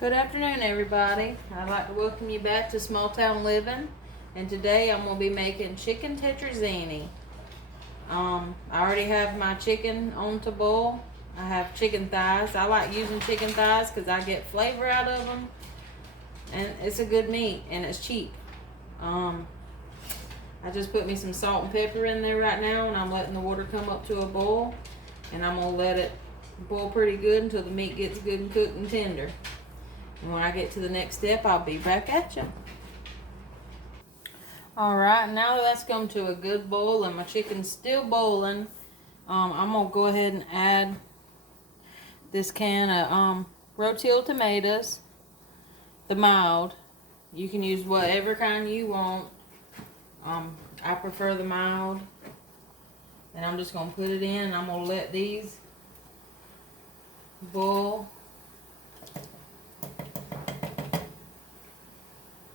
Good afternoon, everybody. I'd like to welcome you back to Small Town Living, and today I'm going to be making chicken tetrazzini. I already have my chicken on to boil. I have chicken thighs. I like using chicken thighs because I get flavor out of them, and it's a good meat and it's cheap. I just put me some salt and pepper in there right now, and I'm letting the water come up to a boil, and I'm going to let it boil pretty good until the meat gets good and cooked and tender. And when I get to the next step, I'll be back at you. Alright, now that that's come to a good boil and my chicken's still boiling, I'm going to go ahead and add this can of rotel tomatoes, the mild. You can use whatever kind you want. I prefer the mild. And I'm just going to put it in, and I'm going to let these boil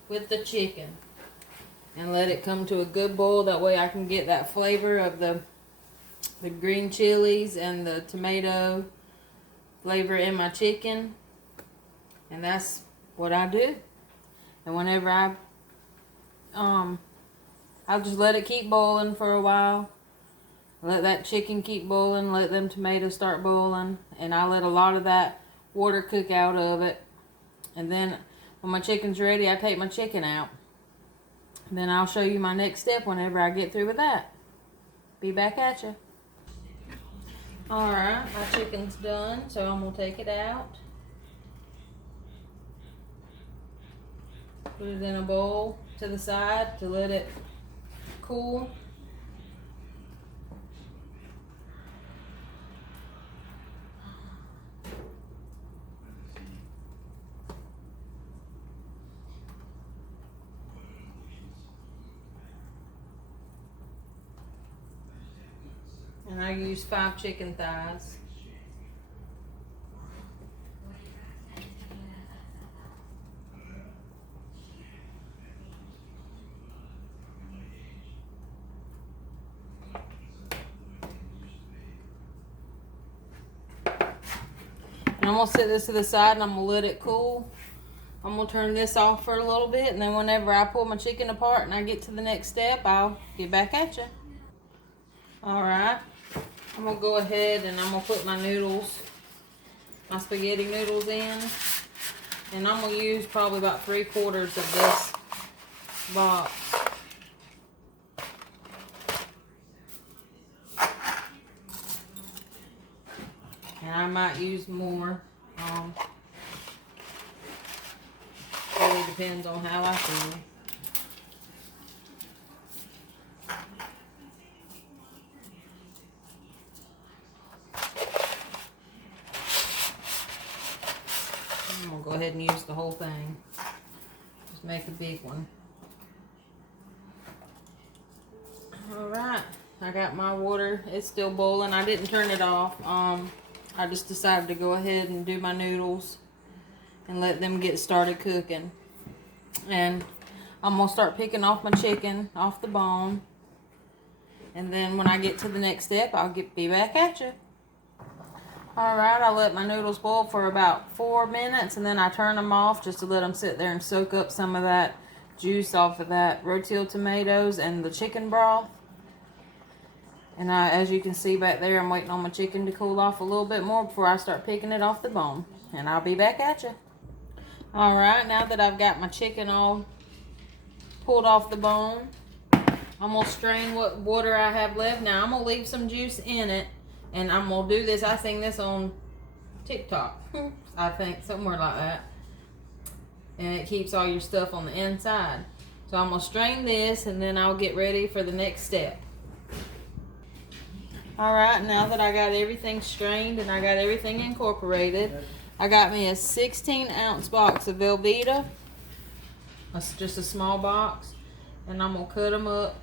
with the chicken and let it come to a good boil. That way I can get that flavor of the green chilies and the tomato flavor in my chicken, and that's what I do. And whenever I'll just let it keep boiling for a while, let that chicken keep boiling, let them tomatoes start boiling, and I let a lot of that water cook out of it. And then when my chicken's ready, I take my chicken out. Then I'll show you my next step whenever I get through with that. Be back at you. Alright, my chicken's done, so I'm going to take it out. Put it in a bowl to the side to let it cool. And I use 5 chicken thighs. And I'm going to set this to the side, and I'm going to let it cool. I'm going to turn this off for a little bit, and then whenever I pull my chicken apart and I get to the next step, I'll get back at you. Alright. I'm going to go ahead and I'm going to put my noodles, my spaghetti noodles in. And I'm going to use probably about 3/4 of this box. And I might use more. Really depends on how I feel. I'm going to go ahead and use the whole thing. Just make a big one. Alright, I got my water. It's still boiling. I didn't turn it off. I just decided to go ahead and do my noodles and let them get started cooking. And I'm going to start picking off my chicken off the bone. And then when I get to the next step, I'll be back at you. Alright, I let my noodles boil for about 4 minutes, and then I turn them off just to let them sit there and soak up some of that juice off of that rotel tomatoes and the chicken broth. And as you can see back there, I'm waiting on my chicken to cool off a little bit more before I start picking it off the bone. And I'll be back at you. Alright, now that I've got my chicken all pulled off the bone, I'm going to strain what water I have left. Now, I'm going to leave some juice in it. And I'm going to do this. I seen this on TikTok. I think, somewhere like that. And it keeps all your stuff on the inside. So I'm going to strain this, and then I'll get ready for the next step. Alright, now that I got everything strained and I got everything incorporated, I got me a 16-ounce box of Velveeta. That's just a small box. And I'm going to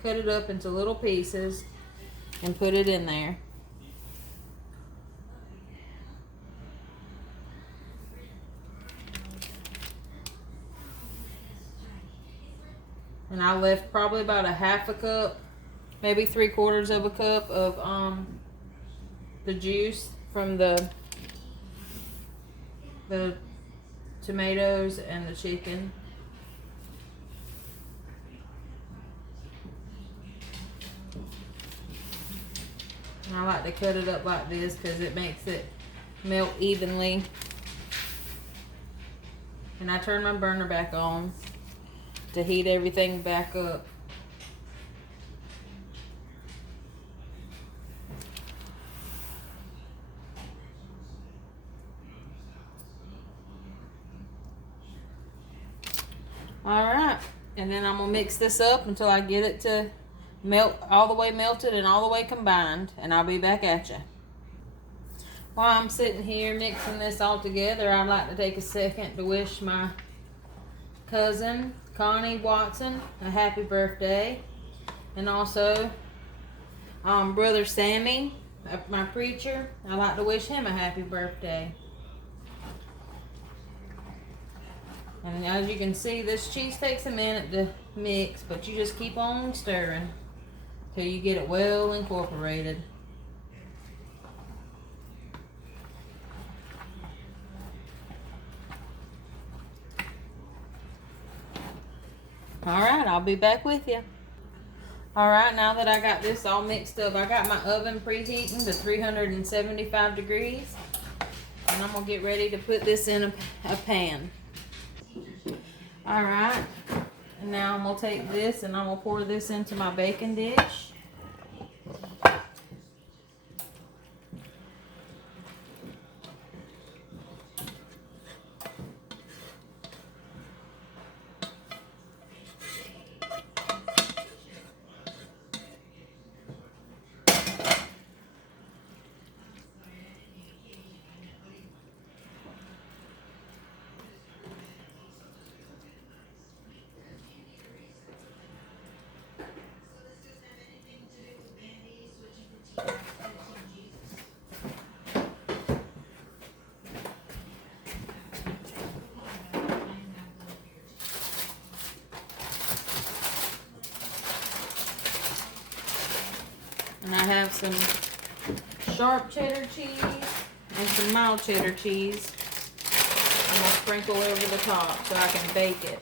cut it up into little pieces and put it in there. And I left probably about a 1/2 cup, maybe 3/4 of a cup of the juice from the tomatoes and the chicken. And I like to cut it up like this because it makes it melt evenly. And I turn my burner back on to heat everything back up. Alright, and then I'm going to mix this up until I get it to melt, all the way melted and all the way combined, and I'll be back at you. While I'm sitting here mixing this all together, I'd like to take a second to wish my cousin, Connie Watson, a happy birthday, and also Brother Sammy, my preacher, I'd like to wish him a happy birthday. And as you can see, this cheese takes a minute to mix, but you just keep on stirring till you get it well incorporated. Alright, I'll be back with you. Alright, now that I got this all mixed up, I got my oven preheating to 375 degrees. And I'm going to get ready to put this in a pan. Alright, and now I'm going to take this and I'm going to pour this into my baking dish. And I have some sharp cheddar cheese and some mild cheddar cheese. I'm going to sprinkle over the top so I can bake it.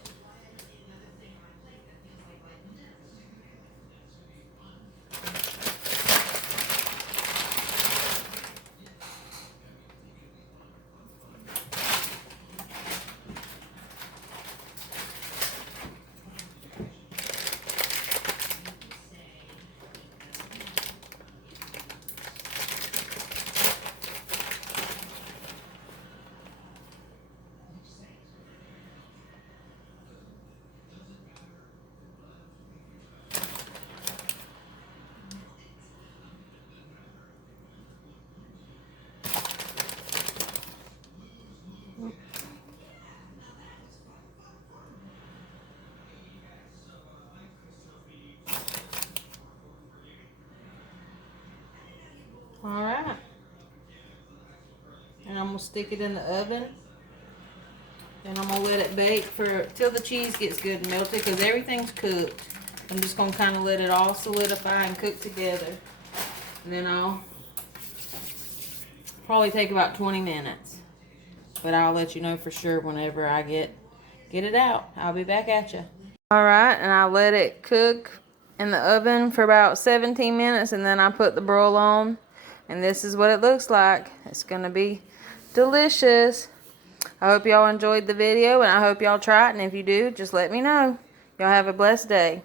Alright. And I'm going to stick it in the oven. And I'm going to let it bake till the cheese gets good and melted because everything's cooked. I'm just going to kind of let it all solidify and cook together. And then I'll probably take about 20 minutes. But I'll let you know for sure whenever I get it out. I'll be back at you. Alright, and I let it cook in the oven for about 17 minutes and then I put the broil on. And this is what it looks like. It's going to be delicious. I hope y'all enjoyed the video and I hope y'all try it. And if you do, just let me know. Y'all have a blessed day.